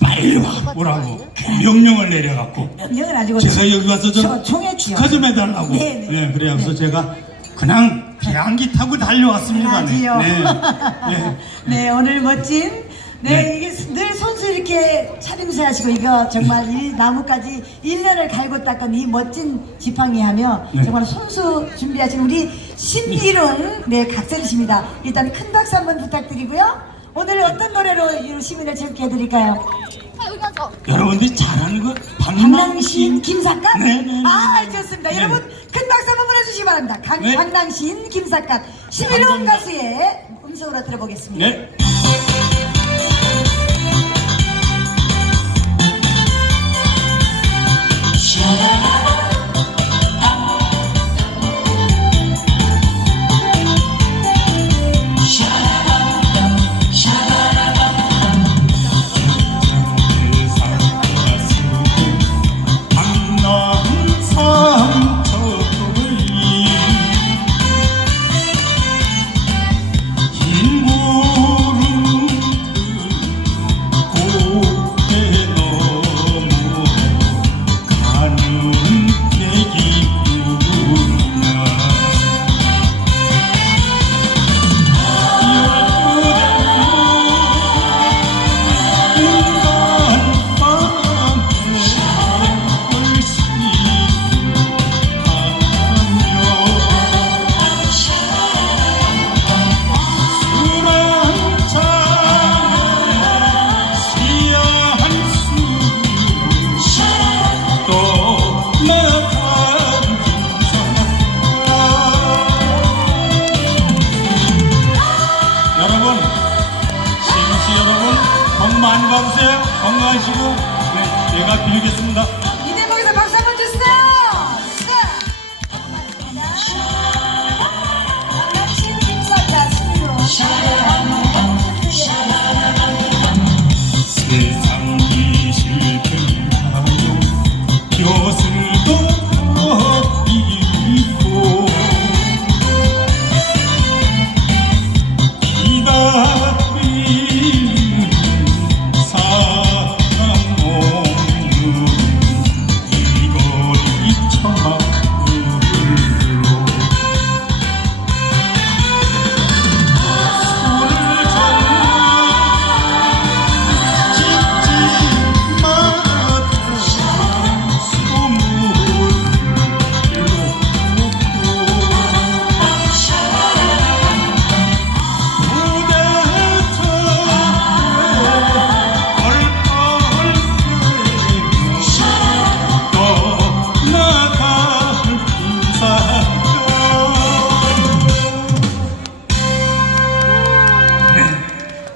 빨리 와 오라고 명령을 내려갖고 명령을 제가 여기 와서 좀저 총했죠. 축하 좀 해달라고 네, 네. 그래서 제가 그냥 비행기 타고 달려왔습니다 네. 네. 네. 네, 오늘 멋진 네, 네. 이게 늘 손수 이렇게 차림새 하시고 이거 정말 이 나무까지 1년을 갈고 닦은 이 멋진 지팡이 하며 네. 정말 손수 준비하신 우리 신기룡 네, 각설이십니다. 일단 큰 박수 한번 부탁드리고요. 오늘 어떤 노래로 이 시민을 즐겁게 해드릴까요? 여러분들이 잘하는 거 강낭신 김삿갓? 네, 네, 네. 아, 좋습니다. 네. 여러분, 큰 박수 한번 보내주시기 바랍니다. 강, 네. 강낭신 김삿갓. 11호 감사합니다. 가수의 음성으로 들어보겠습니다. 네. 건강하시고, 네, 제가 빌겠습니다.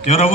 여러분